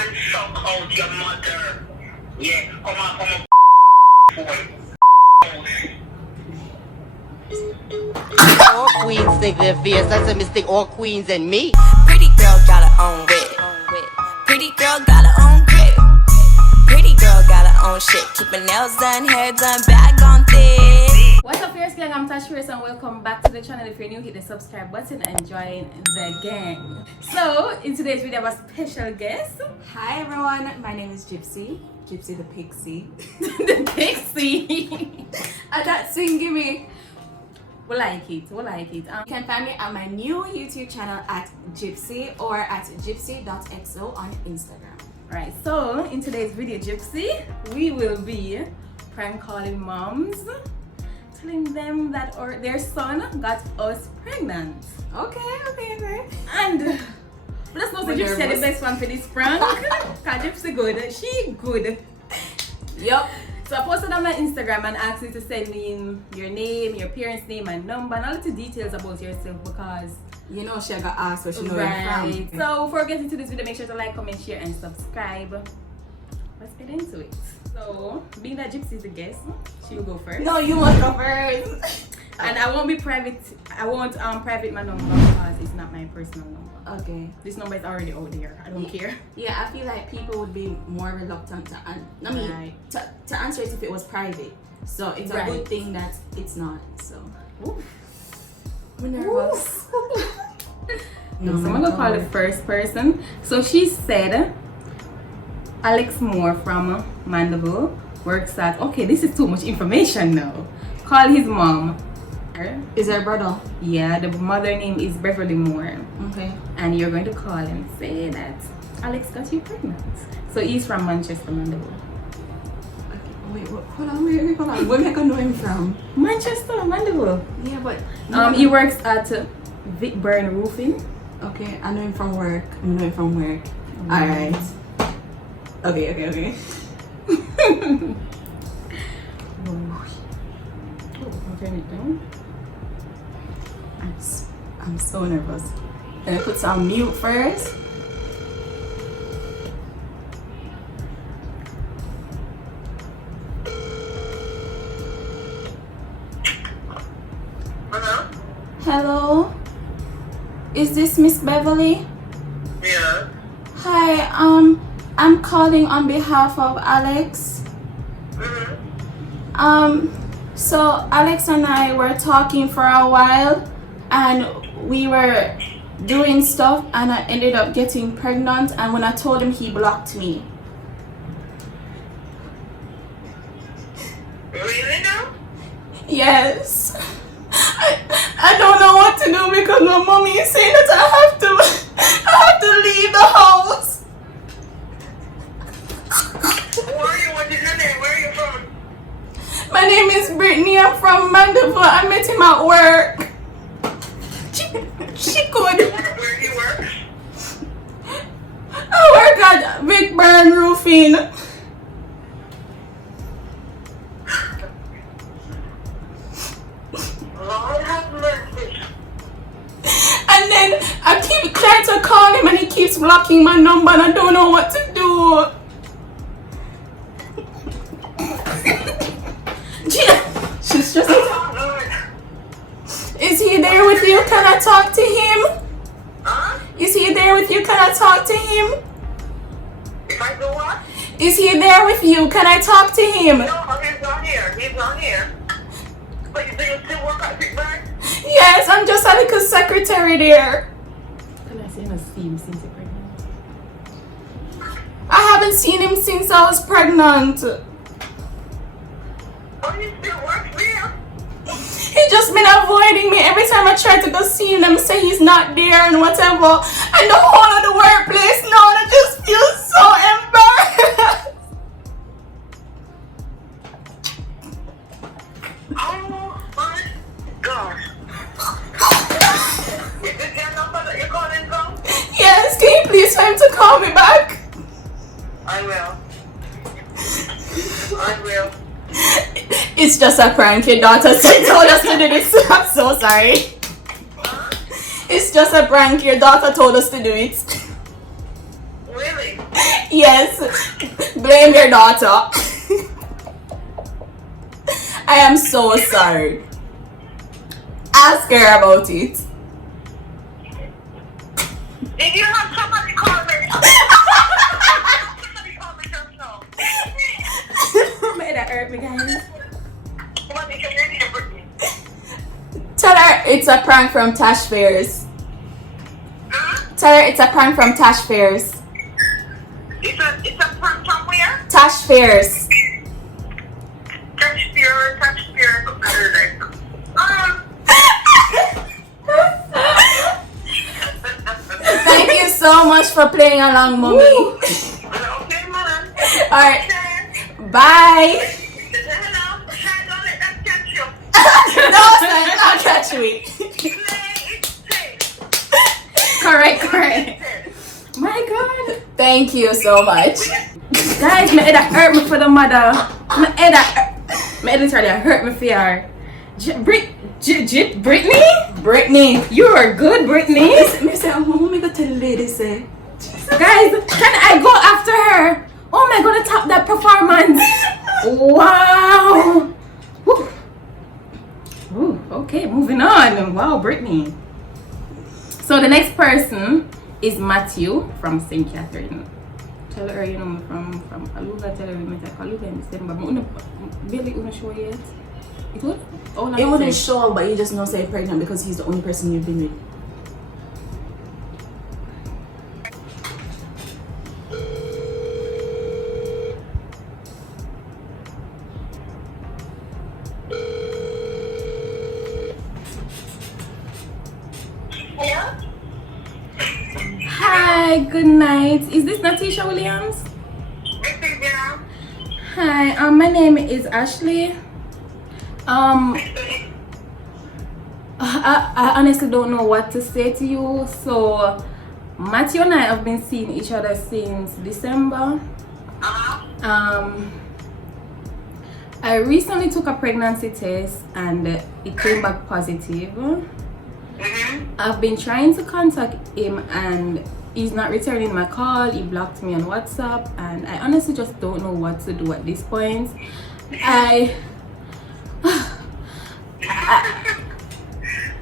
and suck out your mother. Yeah, come on, boy. All queens think they're fierce. That's a mistake. All queens and me. Pretty girl got her own whip. Pretty girl got her own grip. Pretty girl got her own shit. Keep her nails done, hair done, bag on thick. What's up, Fierce Gang? I'm Tashfierce and welcome back to the channel. If you're new, hit the subscribe button and join the gang. So, in today's video, I have a special guest. Hi everyone, my name is Gypsi. Gypsi the Pixie. The Pixie. And that sing gimme. We like it. You can find me on my new YouTube channel at Gypsi or at gypsi.xo on Instagram. Right, so in today's video, Gypsi, we will be prank calling moms, telling them that their son got us pregnant. Okay. And let's not say Gypsi said the best one for this prank. Cause Gypsi good. She good. Yup. So I posted on my Instagram and asked you to send me in your name, your parents' name and number, and all the details about yourself because you know she got asked so she know right. you're from. So before getting into this video, make sure to like, comment, share and subscribe. Let's get into it. So being that Gypsi is the guest, she will go first. No, you must go first. And I won't be private. I won't private my number because it's not my personal number. Okay. This number is already out there. I don't care. Yeah, I feel like people would be more reluctant to answer it if it was private. So it's a good thing that it's not. So I'm nervous. No, so I'm gonna call the first person. So she said Alex Moore from Mandeville works at. Okay, this is too much information now. Call his mom. Is her brother? Yeah, the mother name is Beverly Moore. Okay. And you're going to call and say that Alex got you pregnant. So he's from Manchester, Mandeville. Okay. Wait, hold on. Where am I gonna know him from? Manchester, Mandeville. Yeah, but he works at Vic Burn Roofing. Okay, I know him from work. Alright. Okay. Turn it down. I'm so nervous. Can I put some mute first? Hello? Is this Miss Beverly? Yeah. Hi, I'm calling on behalf of Alex. So Alex and I were talking for a while and we were doing stuff and I ended up getting pregnant, and when I told him, he blocked me. Really now? Yes. I don't know what to do because my mommy is saying that I have to leave the house. Who are you? What is your name? Where are you from? My name is Brittany. I'm from Mandeville. I met him at work. She could. Where do you work? I work at Vic Burn Roofing. Lord have mercy. And then I keep trying to call him and he keeps blocking my number and I don't know what to do. She's just... Is he there with you? Can I talk to him? Huh? Is he there with you? Can I talk to him? If I do what? Is he there with you? Can I talk to him? No, he's not here. He's not here. But you still work at Big Bird? Yes, I'm just a little secretary there. Can I say no steam since you're pregnant? I haven't seen him since I was pregnant. Oh, he still works there? He just been avoiding me. Every time I try to go see him, say he's not there and whatever. And the whole of the workplace now, I just feel so embarrassed. Oh my gosh. Is this your number that you're calling from? Yes, can you please tell him to call me back? I will. It's just a prank. Your daughter told us to do this. I'm so sorry. It's just a prank. Your daughter told us to do it. Really? Yes, blame your daughter. I am so sorry. Ask her about it. Did you have somebody call me? Somebody call me just now. Made that hurt me, guys. Somebody can hear me, Brittany. Tell her it's a prank from Tashfierce. Tell her it's a prank from Tashfierce. It's a prank from where? Tashfierce. Tashfierce. Thank you so much for playing along, mommy. Okay, man. Alright, Okay. bye. Hello. Don't let that catch you. No, son, I'll catch me. Play it safe. Correct. Play it. My God. Thank you so much. Guys, my head hurt me for the mother. My head literally hurt me for her. Brittany? Brittany. You are good, Brittany. Me say, oh, what me go tell the lady say? Guys, can I go after her? Oh my God, top that performance. Wow. Whew. Ooh, okay, moving on. Wow, Brittany. So the next person is Matthew from St. Catherine. Tell her, you know, from Aluga, tell her we met at COLLAB in December. Really, you show yet? It would? Oh, It wouldn't show, but you just know say pregnant because he's the only person you've been with. Hello? Hi, good night. Is this Natisha Williams? This is Jan. Hi, my name is Ashley. I honestly don't know what to say to you. So, Matthew and I have been seeing each other since December. I recently took a pregnancy test and it came back positive. I've been trying to contact him and he's not returning my call. He blocked me on WhatsApp and I honestly just don't know what to do at this point.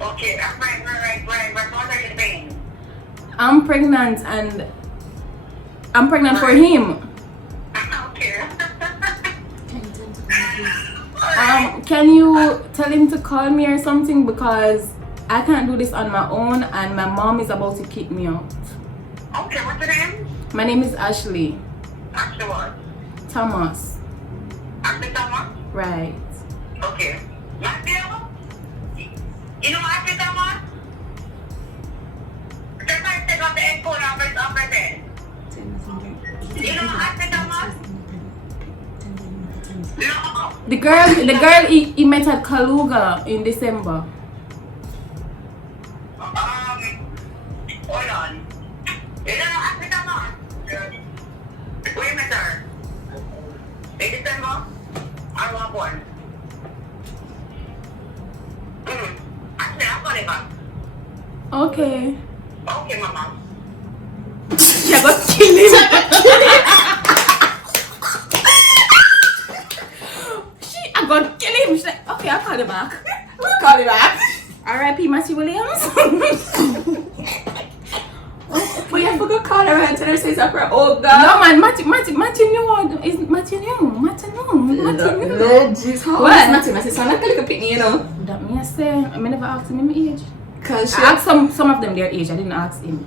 Okay, right. What are you saying? I'm pregnant and I'm pregnant for him. Okay. Can you tell him to call me or something because I can't do this on my own and my mom is about to kick me out. Okay, what's your name? My name is Ashley Ashley what? Thomas. Ashley Thomas? Right. Okay. Matthew? You know Ashley Thomas? Just like take off the headphone off his head. You know Ashley Thomas? No. The girl he met at COLLAB in December. Hold on. You know Ashley Thomas? Where you met her? In December? I want one. Actually, I'll call you back. Okay. Okay, mama. She got kill him. I got kill him. She's like, okay, I'll call you back. We'll call you back. R.I.P. Matthew Williams. But you forgot to call her and tell her say something. Oh God. No man, Matthew knew. Matthew knew. No, jeez, how What? old is Matthew? Matthew sound like a little pitney, you know. That me I say, I never asked him age. Cause I asked some of them their age. I didn't ask him.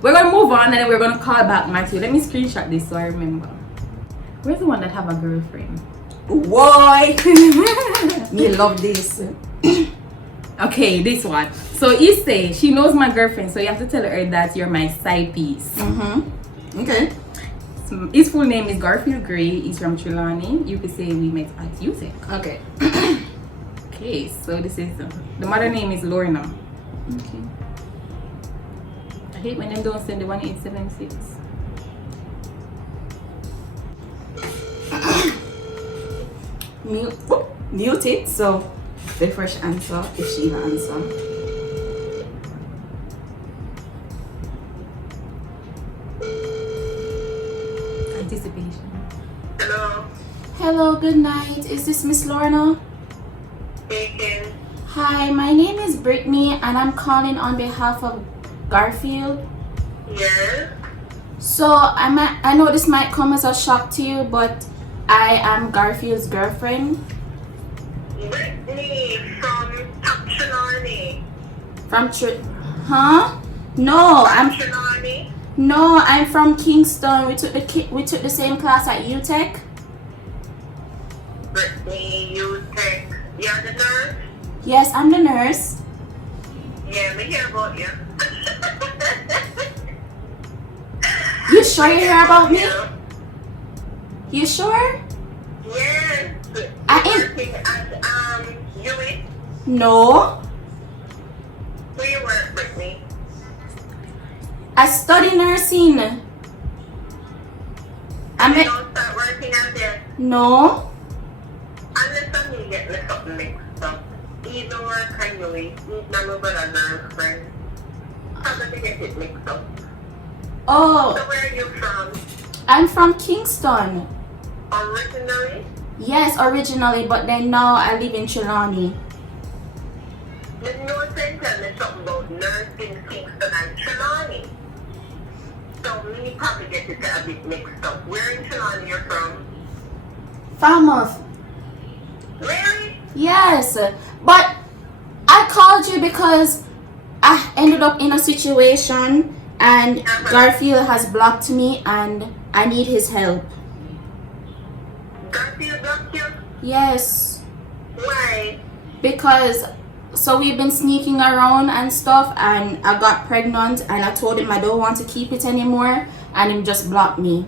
We're gonna move on and then we're gonna call back Matthew. Let me screenshot this so I remember. Where's the one that have a girlfriend? why? Me love this. Okay, this one. So he say she knows my girlfriend, so you have to tell her that you're my side piece. Okay. His full name is Garfield Gray. He's from Trelawney. You could say we met at UTEC. Okay. Okay, so this is the mother name is Lorna. Okay. I hate when them don't send the 1876. Mute it so the fresh answer if she even answer. anticipation. Hello. Hello, good night. Is this Miss Lorna? Speaking. Hi, my name is Brittany and I'm calling on behalf of Garfield. Yes. So I know this might come as a shock to you, but I am Garfield's girlfriend. Brittany from Tashfierce. Huh? No, Tashfierce. I'm from Kingston. We took the same class at UTech. Brittany, you take. You're the nurse? Yes, I'm the nurse. Yeah, me hear about you. You sure you hear about me? You sure? Yes. I You're ain't- working at UWI. No. Where you work, Brittany? I study nursing. You don't start working out there. No. Unless I'm getting something mixed up. Either work and UWI. He's not but a nurse friend. How does he get it mixed up? Oh, So where are you from? I'm from Kingston. Originally? Yes, originally, but then now I live in Trelawney. You know, they tell me something about nursing Kingston and Trelawney. So me probably get it a bit mixed up. Where in Trelawney you're from? Falmouth. Really? Yes, but I called you because I ended up in a situation and Garfield has blocked me and I need his help. Garfield blocked you? Yes, Why? because so we've been sneaking around and stuff and I got pregnant and I told him I don't want to keep it anymore and him just blocked me.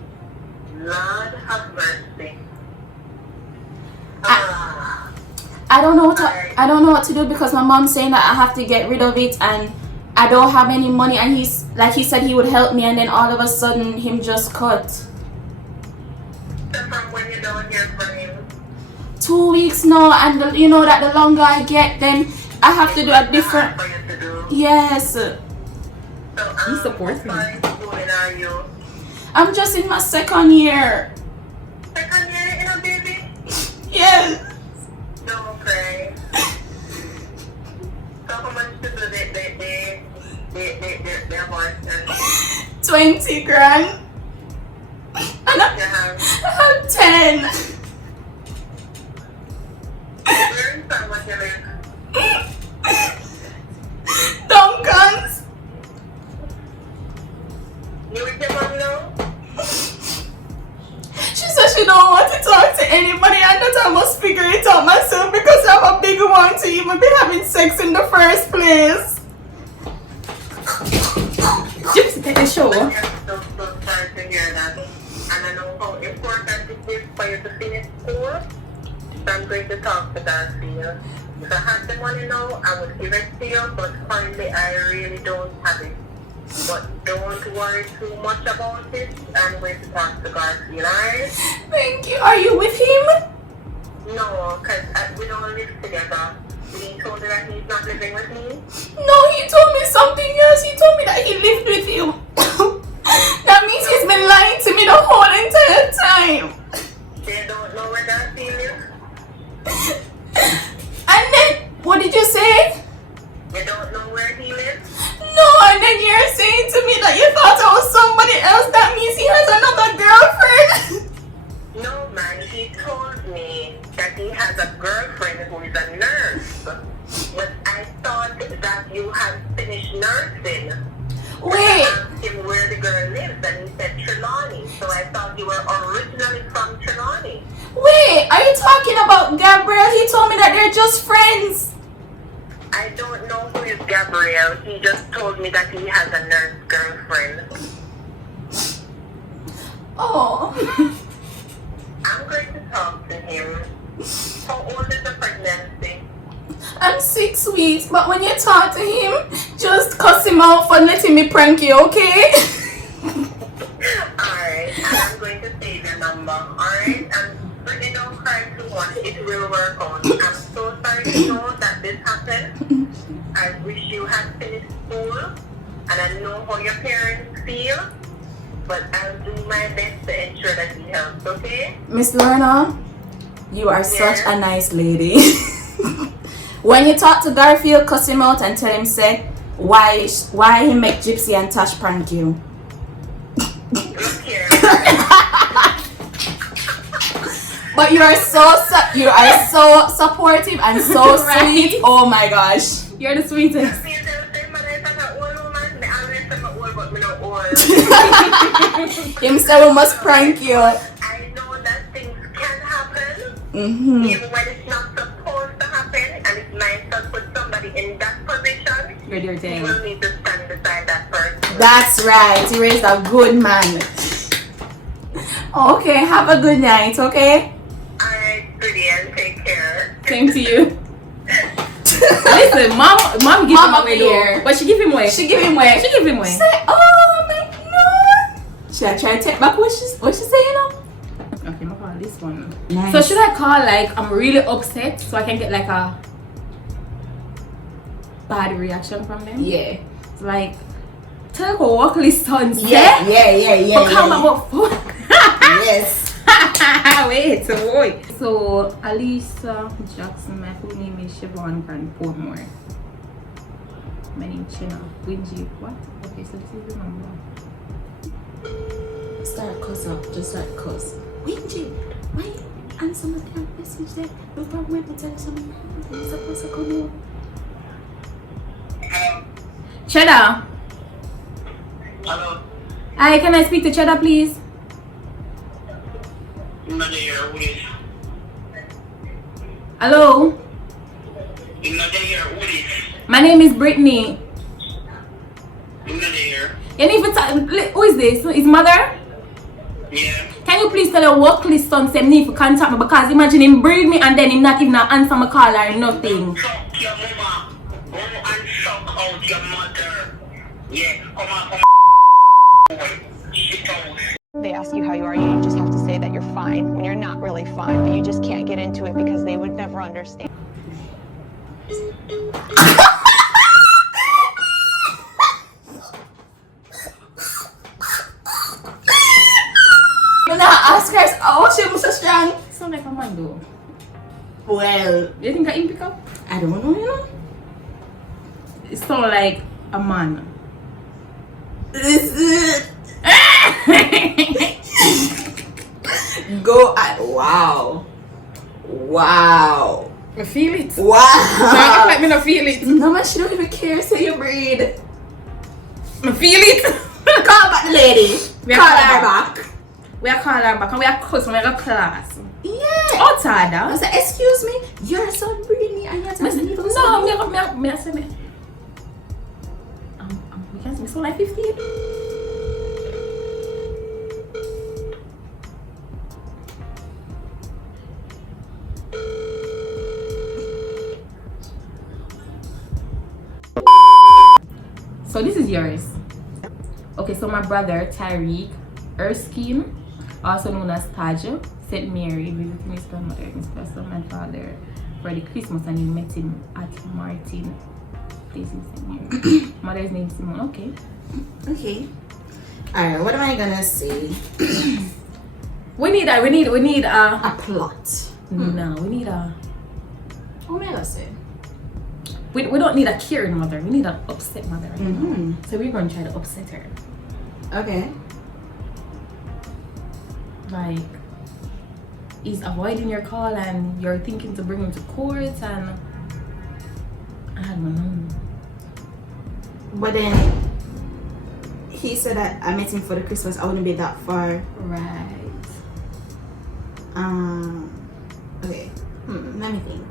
Lord have mercy. I don't know what to do because my mom's saying that I have to get rid of it and I don't have any money and he said he would help me and then all of a sudden him just cut. So from when you don't hear from him? 2 weeks now and you know that the longer I get then I have to do a different. For you to do. Yes, So, He supports me. What schooling are you? I'm just in my second year. Second year in a baby? Yes, Don't cry. So how much to do they want? 20 grand and You have. I have 10. Where in Falmouth you live? Duncan's. You with your mom now? She said she don't want to talk to anybody and that I must figure it out myself because I'm a big one to even be having sex in the first place. Gypsi, take the show. I'm so sorry to hear that. And I know how important it is for you to finish school. So I'm going to talk to that for you. If I had the money now, I would give it to you, but currently I really don't have it. But don't worry too much about it. I'm going to talk to Garfield, alright? Thank you. Are you with him? No, because we don't live together. He told me that he's not living with me. No, he told me something else. He told me that he lived with you. That means he's been lying to me the whole entire time. They don't know where Garfield lives. And then, what did you say? You don't know where he lives. No, and then you're saying to me that you thought I was somebody else. That means he has another girlfriend. No, man, he told me that he has a girlfriend who is a nurse. But I thought that you had finished nursing. Wait. I asked him where the girl lives and he said Trelawney. So I thought you were originally from Trelawney. Wait, are you talking about Gabriel? He told me that they're just friends. I don't know who is Gabriel. He just told me that he has a nurse girlfriend. Oh. I'm going to talk to him. How old is the pregnancy? I'm 6 weeks, but when you talk to him, just cuss him out for letting me prank you, okay? Alright, and I'm going to save your number, alright? And really don't cry too much, it will work out. I'm so sorry to know that this happened. I wish you had finished school, and I know how your parents feel, but I'll do my best to ensure that he helps, okay? Miss Lorna, you are such Yeah. a nice lady. When you talk to Garfield, cuss him out and tell him say why he make Gypsy and Tash prank you. Look here. But you are so supportive and so sweet. Oh my gosh. You're the sweetest. Me tell say man I talk a old woman, me always say I'm old but me not old. Him say we must prank you. I know that things can happen, Mm-hmm. even when it's not supposed to happen, and it's nice to put somebody in that position. You're your You thing. will need to stand beside that person. That's right. He raised a good man. Okay, have a good night, okay? Alright, pretty, and take care. Same to you. Listen, mom give Mom him up away here. though. But she give him away. She give him way. She give him away. Say, oh my god. Should I try to take back what she say, you know? Okay, I'm gonna call this one. Nice. So should I call like I'm really upset so I can get like a bad reaction from them? Yeah. It's like tell her what his son said. Yeah. But come about fuck. Yes. Wait. So Alisa Jackson, my full name is Siobhan Grant Portmore. My name is Chena. Wingy. What? Okay, so this is the number. Start cuss up, just start cuss. Wingy, why answer my damn message there? No problem with tell something. You're supposed to come out. Cheddar. Hello. Hi, can I speak to Cheddar, please? I'm not here, who is? Hello. I'm not here, who is? My name is Brittany. I'm not here. You need to tell. Who is this? His mother? Yeah. Can you please tell her what his son said need to contact me? Because imagine him breed me and then him not even answer my call or nothing. Suck your mama. Go and suck out your mother. Yeah, come on. Shit out. They ask you how you are, you just have to say that you're fine when you're not really fine, but you just can't get into it because they would never understand. You not ask her, oh, she was so strong. Sound like a man though. Well, You think I can pick up? I don't know, you know. It sound like a man. Go at wow. I feel it. Wow. I like me not feel it. No man, she don't even care. Say you breed. I feel it. Call back the lady. We are Call call her back. back. We are calling her back and we are cussing, we are class. Yeah. Outside I that. said, excuse me, your son breed me and you're telling me to No, me I say me. We can see me sound like 15. So this is yours. Okay, so my brother Tyreek Erskine, also known as Taj, St. Mary, visiting his grandmother, his pastor, my father for the Christmas, and he met him at Martin place in St. Mary. Mother's name is Simone. Okay. Okay. Alright, what am I gonna say? We need a A plot. no, we need a What am I gonna say? we don't need a caring mother, we need an upset mother right now. Mm-hmm. So we're gonna try to upset her. Okay. Like he's avoiding your call and you're thinking to bring him to court, and I don't know. But then he said that I met him for the Christmas. I wouldn't be that far. Right. Okay. Let me think.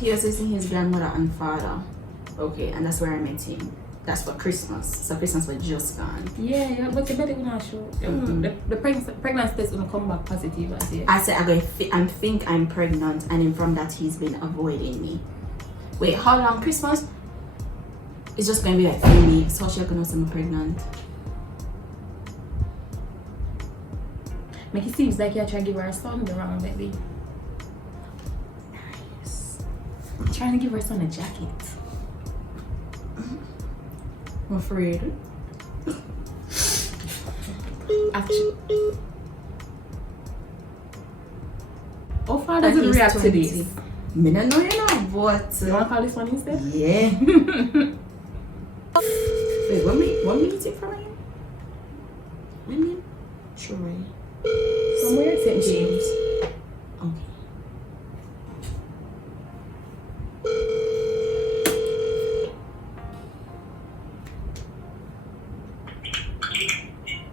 He was visiting his grandmother and father. Okay, and that's where I met him. That's for Christmas. So Christmas was just gone. Yeah, but you better gonna show. The pregnancy test gonna come back positive, I say. I said I think I'm pregnant, and then from that he's been avoiding me. Wait, how long Christmas? It's just gonna be like 3 weeks. How she gonna say I'm pregnant? Make it seems like you're trying to give her a son the wrong baby. Nice. Trying to give her son a jacket. I'm afraid. actually. How far does it He's react to 20. this? Me no know, you know, but You wanna call this one instead? yeah. Wait, what me music from him? My name? Troy. Somewhere St. James. Okay.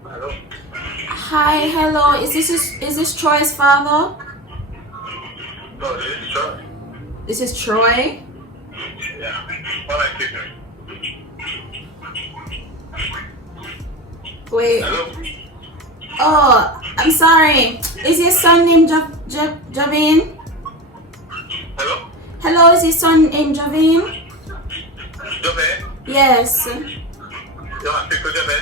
Hello? Hi, hello. Is this Troy's father? No, this is Troy. This is Troy. Yeah. What I keep doing? Wait. Hello? Oh, I'm sorry. Is your son named Javin? Hello? Hello, is your son named Javin? Jove? Yes. You want to speak to Jove?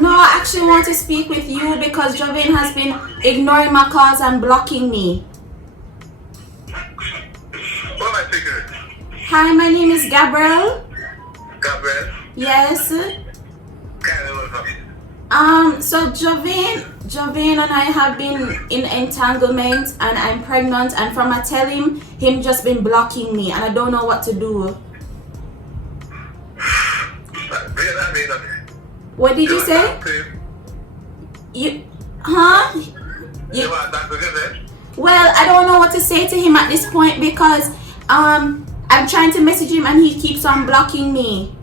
No, I actually want to speak with you because Javin has been ignoring my calls and blocking me. What am I speaking with? Hi, my name is Gabriel. Gabriel? Yes. Kind of from you. So Javin and I have been in entanglement and I'm pregnant, and from I tell him just been blocking me and I don't know what to do. What did you say? You want to talk to Jove? Well, I don't know what to say to him at this point because I'm trying to message him and he keeps on blocking me.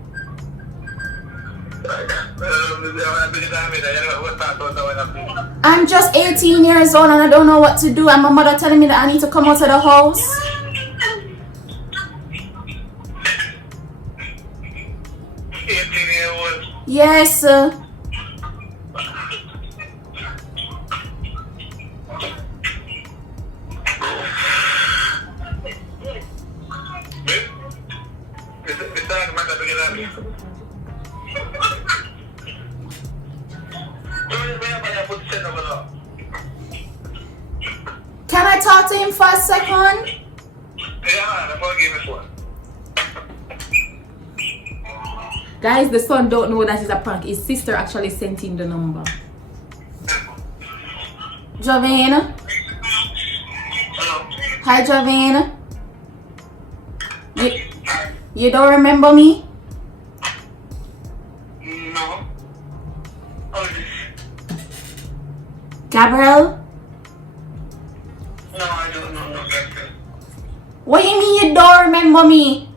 I'm just 18 years old and I don't know what to do, and my mother telling me that I need to come out of the house. 18-year-old. Yes. Can I talk to him for a second? Guys, the son don't know that it's a prank. His sister actually sent him the number. Javin? Hi, Javin. You don't remember me? No. Gabriel? No, I don't know. No, Gabriel. What do you mean you don't remember me?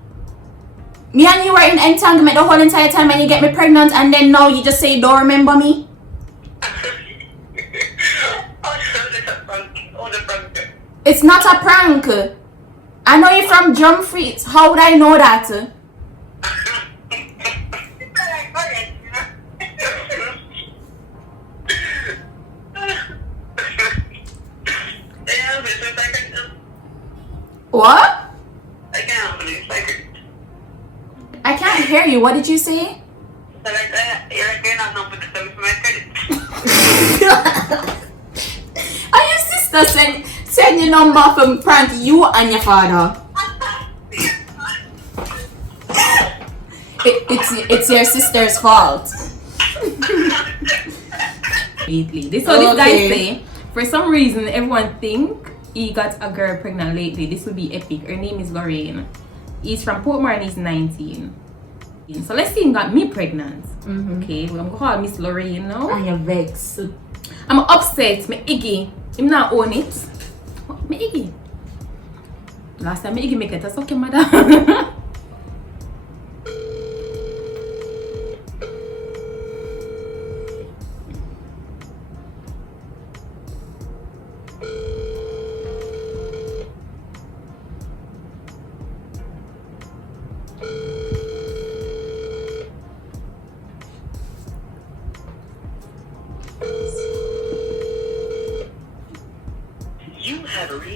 Me and you were in entanglement the whole entire time and you get me pregnant and then now you just say you don't remember me? It's not a prank. I know you're from Dumfries. How would I know that? What? I can't hear you. What did you say? Are your sister send your number from prank you and your father? It's your sister's fault. Lately. This is what this guy say. For some reason, everyone think he got a girl pregnant lately. This will be epic. Her name is Lorraine. He's from Portmore and he's 19. So let's see him got me pregnant. Okay, well, I'm gonna call Miss Lorraine now. And you're vexed. I'm upset. Me Iggy. Him not own it. Me Iggy. Last time me Iggy make it. That's okay, madam.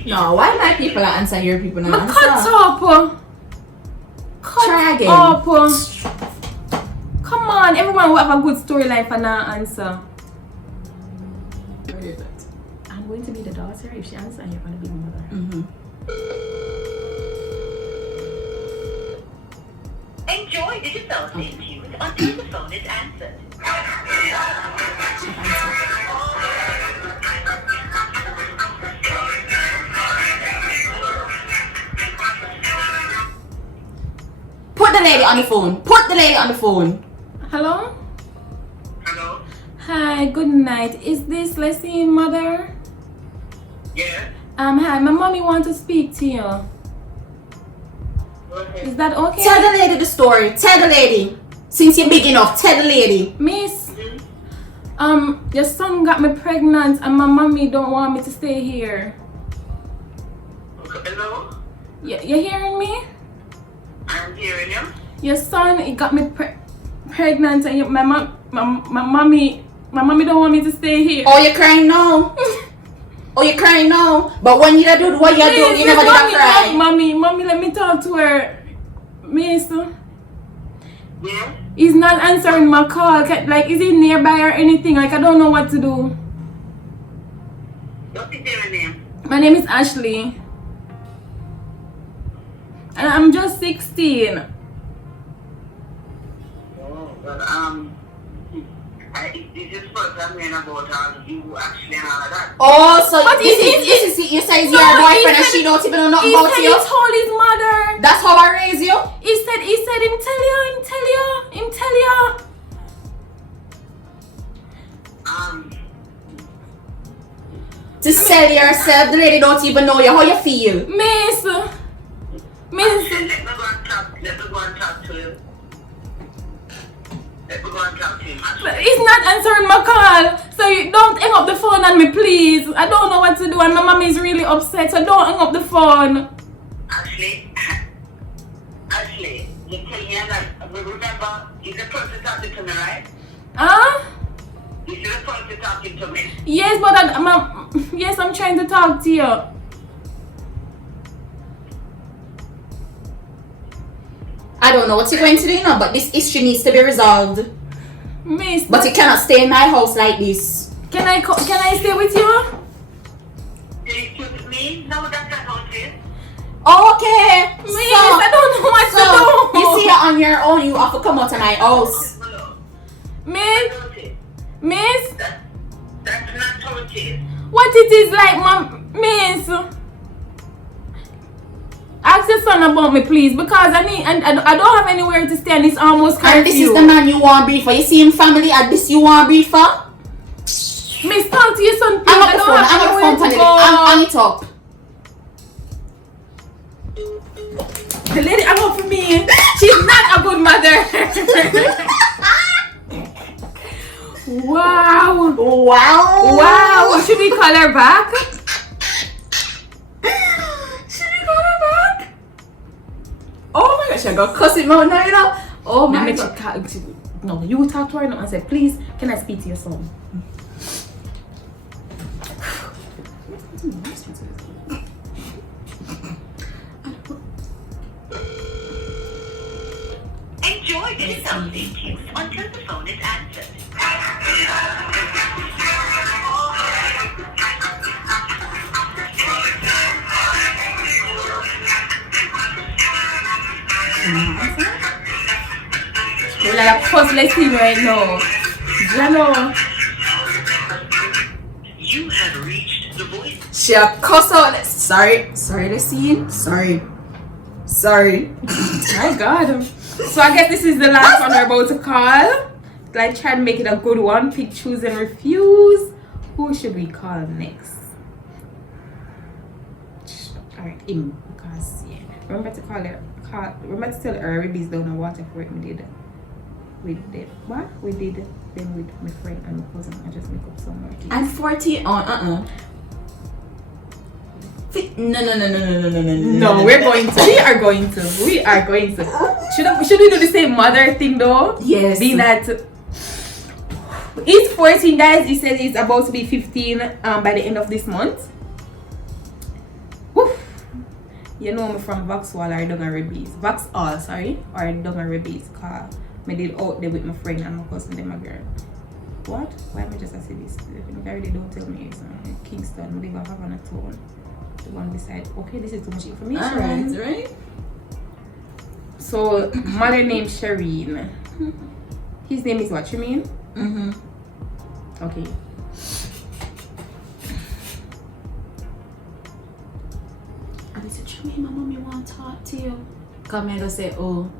No, why my people are answer your people not answer? Cut up. Try again. Up. Come on, everyone will have a good storyline for now answer. What is it? I'm going to be the daughter. If she answers, you're going to be the mother. Enjoy digital news until the phone is answered. Put the lady on the phone. Put the lady on the phone. Hello? Hello? Hi, good night. Is this Leslie's mother? Yeah? Hi, my mommy wants to speak to you. Go ahead. Is that okay? Tell the lady the story. Tell the lady. Since you're big enough, tell the lady. Miss, your son got me pregnant and my mommy don't want me to stay here. Hello? You hearing me? I'm hearing you. Your son, he got me pregnant and my mommy don't want me to stay here. Oh, you're crying now. Oh, you're crying now. But when you do what you do, Miss, you never did mommy, cry. Mommy, let me talk to her. Miss, Yeah? he's not answering my call. Like, is he nearby or anything? Like, I don't know what to do. What's your name? My name is Ashley. And I'm just 16. Oh, well, this is first I'm hearing about you actually and all of that. Oh, so But this is you say it's No, your he boyfriend and said- she don't even know nothing He about said you? he told his mother. That's how I raise you? He said him tell you. To sell yourself, the lady don't even know you. How you feel? Miss. Let me go and talk to him. Let me go and talk to him. Ashley. He's not answering my call. So you don't hang up the phone on me, please. I don't know what to do and my mom is really upset. So don't hang up the phone. Ashley, you tell me that, remember, you're the person talking to me, right? Huh? You're the person talking to me. Yes, but yes, I'm trying to talk to you. I don't know what you're going to do now, but this issue needs to be resolved. Miss, But you cannot stay in my house like this. can I stay with you? Did you stay with me? No, that's not how it is. Okay. Miss, I don't know what so to do. you see you're on your own, you have to come out of my house. Hello. Miss, That's it. Miss, That's not how it is. what it is like, Mom, Miss? Ask your son about me, please, because I don't have anywhere to stay and it's almost curfew. And this is the man you want to breed for. You see him family and this you want to breed for? Miss, talk to your son, please. I'm I on the don't phone. have I'm on anywhere the phone. to I'm go. it up. The lady hung up for me. She's not a good mother. Wow. Wow. Should we call her back? Oh my gosh, I got cussing mouth now, you know. Oh my Make god. no, you talk to her now and say, please, can I speak to your son? Enjoy this something cute until the phone is answered. We're like a first lesson right now. Jano. You have reached the voice. She a cuss out. Sorry, the scene. Sorry. My God. So I guess this is the last one we're about to call. Like, try and make it a good one. Pick, choose, and refuse. Who should we call next? Alright, him. Because, yeah. Remember to call her. Remember to tell her Ruby's down the water for it. We did what? We did then with my friend and my cousin. I just make up some more things. I'm 40 on No. No, we are going to. Should we do the same mother thing though? Yes. Being that he's 14, guys. He said he's about to be 15 by the end of this month. Woo. You know me from Vauxhall or Dungan Rebbe's. Vauxhall, sorry, or Dungan Rebbe's car. I did out there with my friend and my cousin, then my girl. What? Why am I just say this? If already don't tell me it's Kingston, we live have on a town. The one beside. Okay, this is too much information. Right. So, mother named Shireen. His name is what, you mean? Okay. And I said, Tremaine, my mommy want to talk to you. Come here and say, oh,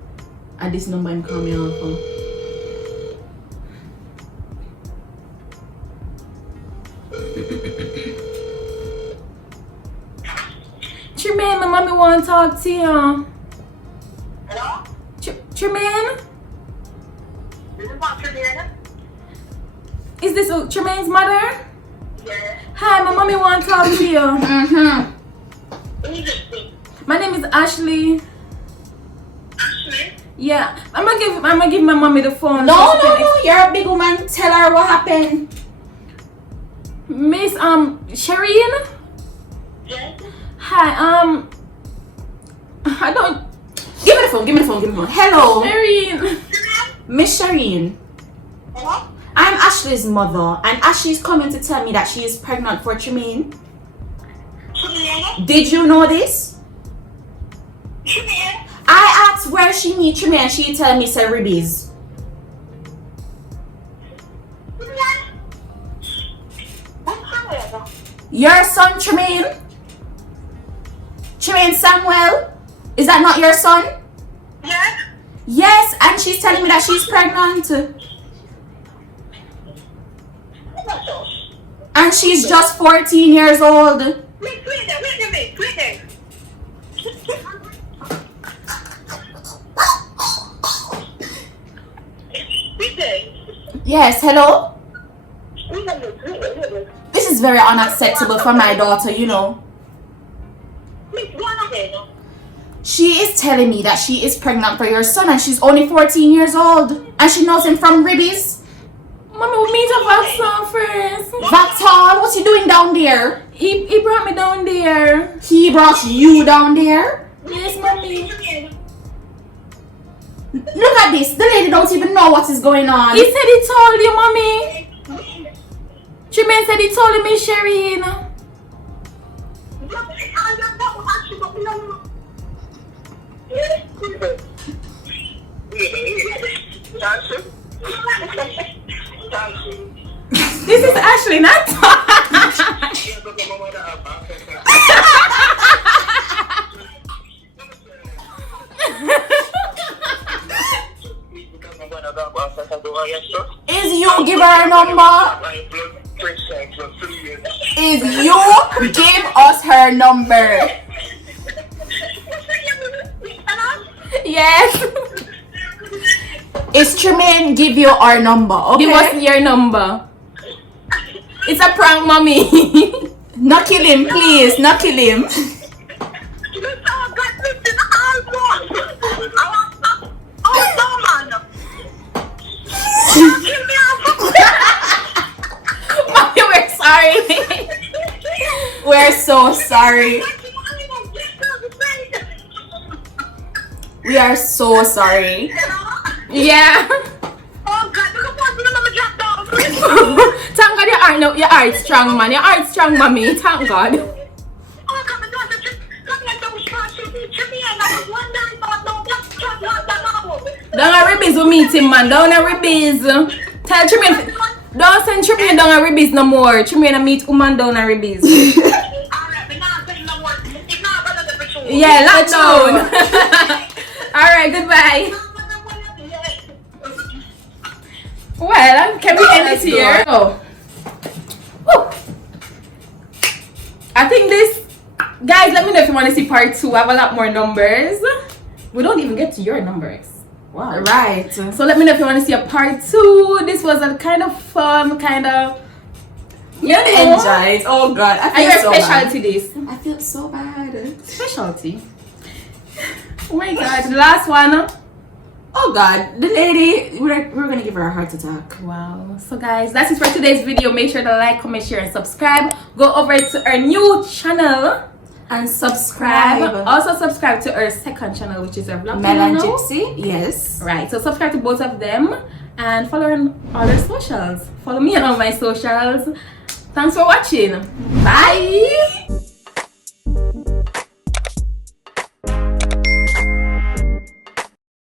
at this number and call me on phone. Tremaine, my mommy want to talk to you. Hello? Tremaine? This is not Tremaine. Is this Tremaine's mother? Yeah. Hi, my mommy want to talk to you. Who is it? My name is Ashley. Ashley? Yeah, I'm gonna give my mommy the phone. No, you're a big woman. Tell her what happened. Miss Shireen? Yes. Hi, I don't. Give me the phone. Hello, Shireen. Miss Shireen. Hello? I'm Ashley's mother, and Ashley's coming to tell me that she is pregnant for Tremaine. Tremaine? Did you know this? Tremaine? I asked where she meet Tremaine, and she tell me say Ribbies. Your son Tremaine? Tremaine Samuel? Is that not your son? Yes. Yes, and she's telling me that she's pregnant. And she's just 14 years old. Wait a minute. Yes, hello? This is very unacceptable for my daughter, you know. She is telling me that she is pregnant for your son and she's only 14 years old. And she knows him from Ribbies. Mommy, we meet a Vaxon first. Vactal, what's he doing down there? He brought me down there. He brought you down there? Yes, mommy. Look at this. The lady don't even know what is going on. He said he told you, mommy. Tremaine said he told me, Shireen. This is Ashley, not Is you give her a number? Is you give us her number? Yes. Is Tremaine give you our number? Okay. Give us your number. It's a prank, mommy. Not kill him, please. Not kill him. Mommy, we're sorry. We're so sorry. We are so sorry. Yeah. Thank God your heart strong, man. Your heart strong, mommy. Thank God. Down at Ribbies we meet him, man. Down at Ribbies. Tell Tremaine, don't send Tremaine down at Ribbies no more. Tremaine meet woman down at Ribbies. Yeah, lock down. Alright, goodbye. Well, can we end it here? Oh. Woo. I think this, guys, let me know if you want to see part 2. I have a lot more numbers. We don't even get to your numbers. Wow. Right. So let me know if you want to see a part 2. This was a kind of fun, kind of, you know. Enjoy it. Oh God, I And feel your so bad. specialty this. I feel so bad. Specialty. Oh my God, the last one. Oh God, the lady, we're gonna give her a heart attack. Wow. So guys, that's it for today's video. Make sure to like, comment, share, and subscribe. Go over to our new channel And subscribe. Also subscribe to our second channel, which is our vlog Mel and channel. Gypsy. Yes. Right. So subscribe to both of them and follow on all their socials. Follow me on all my socials. Thanks for watching. Bye.